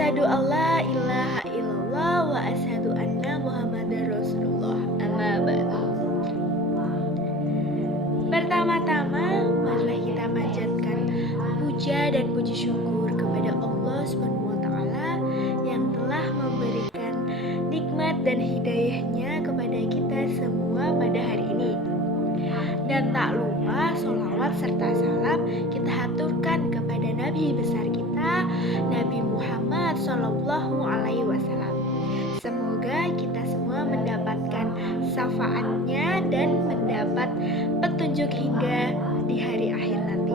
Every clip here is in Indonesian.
Asyhadu alla ilaha illallah wa asyhadu anna Muhammadar Rasulullah. Amma ba'du. Pertama-tama, marilah kita panjatkan puja dan puji syukur kepada Allah Subhanahu wa taala yang telah memberikan nikmat dan hidayahnya kepada kita semua pada hari ini. Dan tak lupa sholawat serta salam kita haturkan kepada Nabi besar kita, Nabi Muhammad Sallallahu Alaihi Wasallam. Semoga kita semua mendapatkan syafaatnya dan mendapat petunjuk hingga di hari akhir nanti.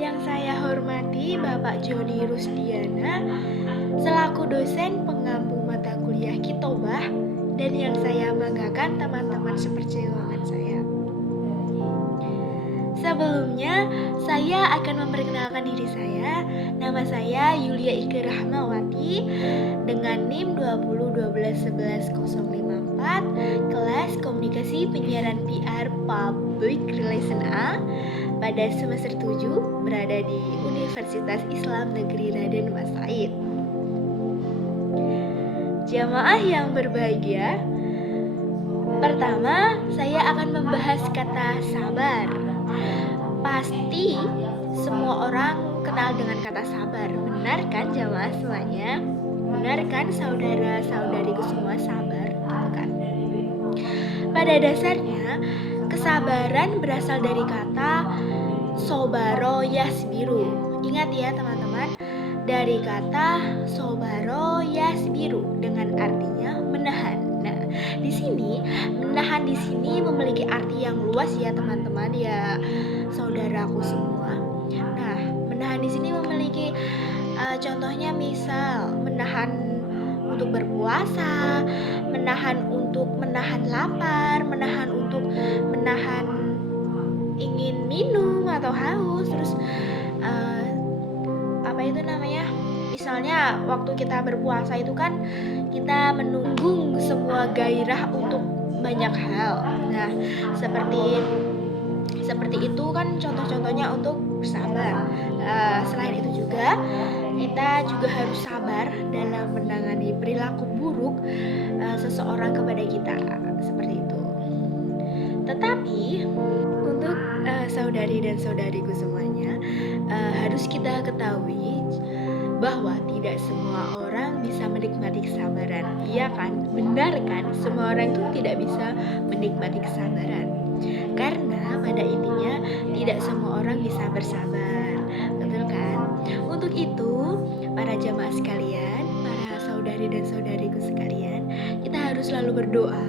Yang saya hormati Bapak Joni Rusdiana selaku dosen pengampu mata kuliah Kitobah, dan yang saya banggakan teman-teman seperjuangan saya. Sebelumnya, saya akan memperkenalkan diri saya. Nama saya Yulia Ike Rahmawati dengan NIM 2012111054, kelas Komunikasi Penyiaran PR Public Relation A pada semester 7, berada di Universitas Islam Negeri Raden Mas Said. Jamaah yang berbahagia, pertama saya akan membahas kata sabar. Pasti semua orang kenal dengan kata sabar, benar kan jamaah semuanya? Benar kan saudara-saudariku semua sabar, gitu kan? Pada dasarnya, kesabaran berasal dari kata sobaro yasbiru. Ingat ya teman-teman, dari kata sobaro yasbiru dengan artinya menahan. Nah, di sini menahan di sini memiliki arti yang luas ya teman-teman ya saudaraku semua. Nah, menahan di sini memiliki contohnya misal menahan untuk berpuasa, menahan untuk menahan lapar, menahan untuk menahan ingin minum atau haus, terus misalnya waktu kita berpuasa itu kan kita menunggu semua gairah untuk banyak hal. Nah, seperti itu kan contoh-contohnya untuk bersabar. Selain itu juga kita juga harus sabar dalam menangani perilaku buruk seseorang kepada kita, seperti itu. Tetapi untuk saudari dan saudariku semuanya, harus kita ketahui bahwa tidak semua orang bisa menikmati kesabaran. Iya kan? Benar kan? Semua orang itu tidak bisa menikmati kesabaran. Karena pada intinya tidak semua orang bisa bersabar. Betul kan? Untuk itu, para jamaah sekalian, para saudari dan saudariku sekalian, kita harus selalu berdoa,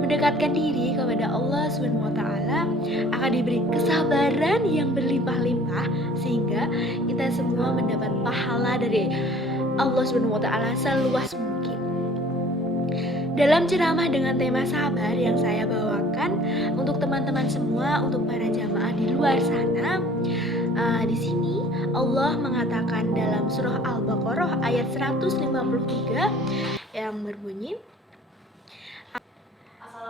mendekatkan diri kepada Allah Subhanahu wa taala akan diberi kesabaran yang berlimpah-limpah sehingga kita semua mendapat pahala dari Allah Subhanahu wa taala seluas mungkin. Dalam ceramah dengan tema sabar yang saya bawakan untuk teman-teman semua, untuk para jamaah di luar sana, di sini Allah mengatakan dalam surah Al-Baqarah ayat 153 yang berbunyi,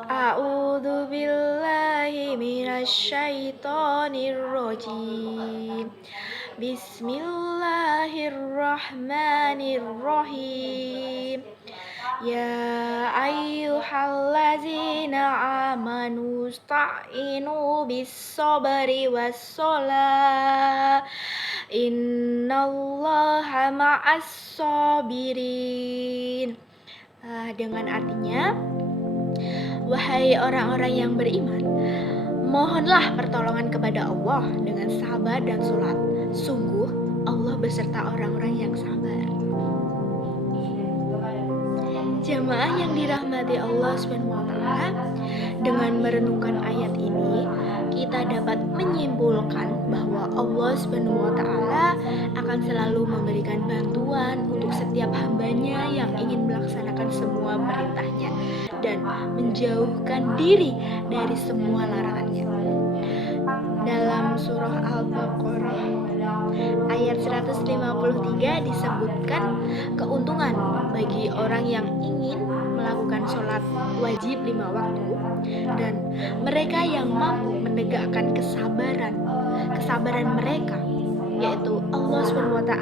A'udzu billahi minasyaitonir rajim. Bismillahirrahmanirrahim. Ya ayyuhallazina amanu sta'inu bis-sabri was-shalah. Innallaha ma'as-sabirin. Dengan artinya, wahai orang-orang yang beriman, mohonlah pertolongan kepada Allah dengan sabar dan sholat. Sungguh Allah beserta orang-orang yang sabar. Jamaah yang dirahmati Allah SWT, dengan merenungkan ayat ini, kita dapat menyimpulkan bahwa Allah SWT akan selalu memberikan bantuan untuk setiap hambanya yang ingin melaksanakan semua perintahnya dan menjauhkan diri dari semua larangannya. Dalam surah Al-Baqarah ayat 153 disebutkan keuntungan bagi orang yang ingin melakukan sholat wajib 5 waktu, dan mereka yang mampu menegakkan kesabaran mereka, yaitu Allah SWT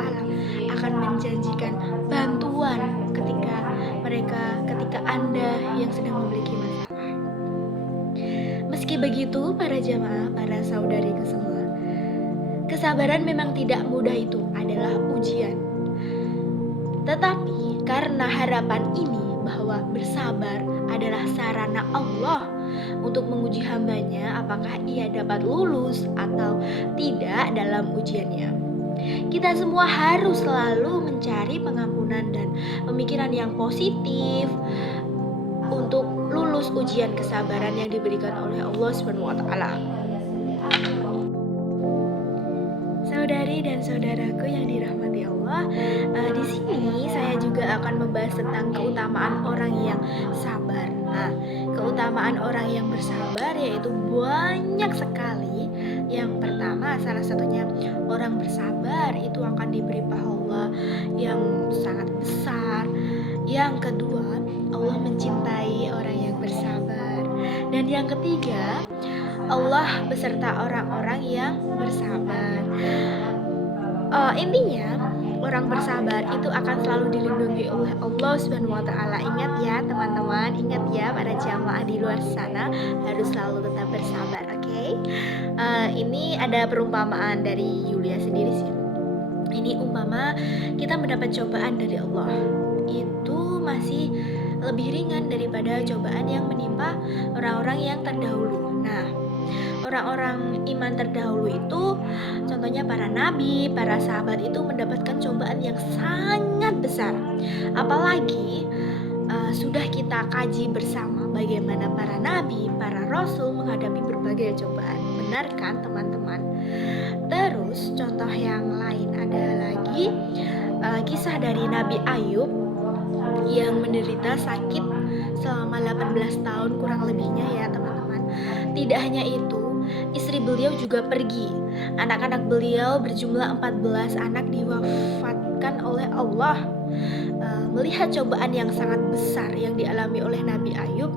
akan menjanjikan bantuan ketika Anda yang sedang memiliki masalah. Meski begitu, para jamaah, para saudariku semua, kesabaran memang tidak mudah, itu adalah ujian. Tetapi karena harapan ini bahwa bersabar adalah sarana Allah untuk menguji hambanya apakah ia dapat lulus atau tidak dalam ujiannya, kita semua harus selalu mencari pengampunan dan pemikiran yang positif untuk lulus ujian kesabaran yang diberikan oleh Allah SWT. Saudari dan saudaraku yang dirahmati Allah, di sini saya juga akan membahas tentang keutamaan orang yang sabar. Nah, keutamaan orang yang bersabar yaitu banyak sekali. Yang pertama, salah satunya orang bersabar itu akan diberi pahala yang sangat besar. Yang kedua, Allah mencintai orang yang bersabar. Dan yang ketiga, Allah beserta orang-orang yang bersabar. Intinya, orang bersabar itu akan selalu dilindungi oleh Allah SWT. Ingat ya teman-teman, ingat ya para jamaah di luar sana, harus selalu tetap bersabar, oke? Ini ada perumpamaan dari Yulia sendiri sih. Ini umpama kita mendapat cobaan dari Allah, itu masih lebih ringan daripada cobaan yang menimpa orang-orang yang terdahulu. Nah, orang-orang iman terdahulu itu contohnya para nabi, para sahabat itu mendapatkan cobaan yang sangat besar. Apalagi sudah kita kaji bersama bagaimana para nabi, para rasul menghadapi berbagai cobaan. Benar kan teman-teman? Terus contoh yang lain ada lagi kisah dari Nabi Ayub yang menderita sakit selama 18 tahun kurang lebihnya ya teman-teman. Tidak hanya itu, istri beliau juga pergi. Anak-anak beliau berjumlah 14 anak diwafatkan oleh Allah. Melihat cobaan yang sangat besar yang dialami oleh Nabi Ayub,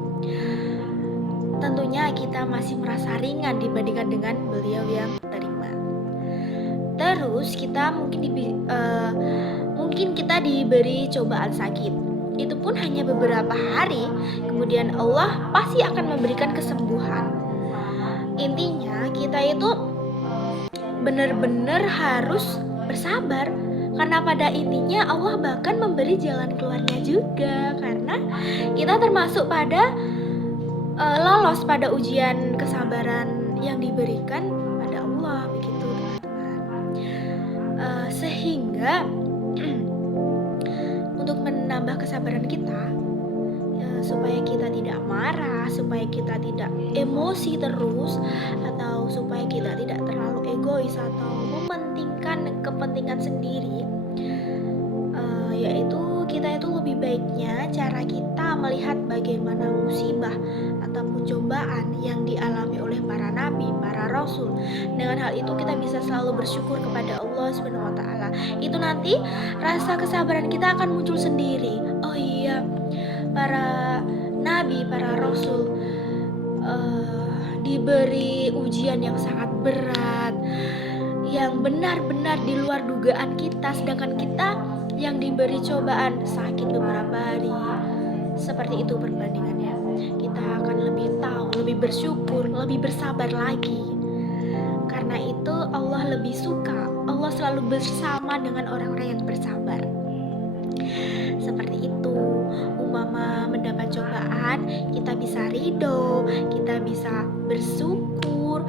tentunya kita masih merasa ringan dibandingkan dengan beliau yang terima. Terus kita mungkin kita diberi cobaan sakit, itu pun hanya beberapa hari, kemudian Allah pasti akan memberikan kesembuhan. Intinya kita itu benar-benar harus bersabar, karena pada intinya Allah bahkan memberi jalan keluarnya juga, karena kita termasuk pada lolos pada ujian kesabaran yang diberikan pada Allah, begitu teman-teman. Sehingga untuk menambah kesabaran kita, supaya kita tidak marah, supaya kita tidak emosi terus, atau supaya kita tidak terlalu egois atau mementingkan kepentingan sendiri, yaitu kita itu lebih baiknya cara kita melihat bagaimana musibah ataupun cobaan yang dialami oleh para nabi, para rasul. Dengan hal itu kita bisa selalu bersyukur kepada Allah SWT. Itu nanti rasa kesabaran kita akan muncul sendiri. Oh iya, para nabi, para rasul diberi ujian yang sangat berat, yang benar-benar di luar dugaan kita, sedangkan kita yang diberi cobaan sakit beberapa hari. Seperti itu perbandingannya. Kita akan lebih tahu, lebih bersyukur, lebih bersabar lagi. Karena itu Allah lebih suka, Allah selalu bersama dengan orang-orang yang bersabar. Seperti itu, umpama mendapat cobaan, kita bisa ridho, kita bisa bersyukur,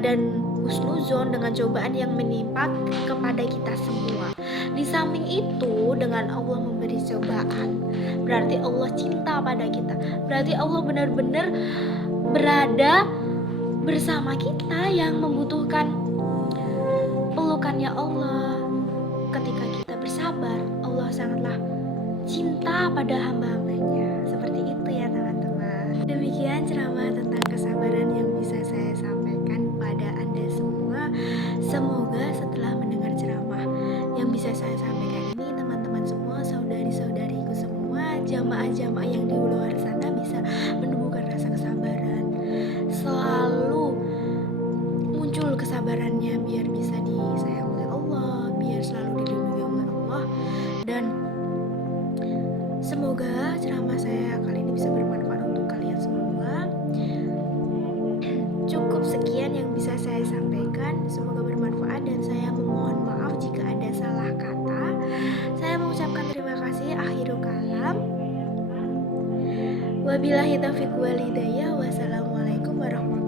dan husnuzon dengan cobaan yang menimpa kepada kita semua. Di samping itu, dengan Allah memberi cobaan, berarti Allah cinta pada kita, berarti Allah benar-benar berada bersama kita yang membutuhkan pelukannya Allah. Ketika kita bersabar, Allah sangatlah cinta pada hamba-hambanya. Seperti itu ya teman-teman. Demikian ceramah tentang kesabaran yang bisa saya sampaikan pada Anda semua. Semoga setelah mendengar ceramah yang bisa saya sampaikan ini, teman-teman semua, saudari-saudariku semua, jamaah-jamaah yang di luar sana bisa menumbuhkan rasa kesabaran. Selalu muncul kesabarannya biar bisa disayang oleh Allah, biar selalu dilindungi oleh Allah. Dan semoga ceramah saya kali ini bisa bermanfaat untuk kalian semua. Cukup sekian yang bisa saya sampaikan, semoga bermanfaat dan saya memohon maaf jika ada salah kata. Saya mengucapkan terima kasih. Akhirul kalam. Wabillahi taufiq wal hidayah. Wassalamualaikum warahmatullahi wabarakatuh.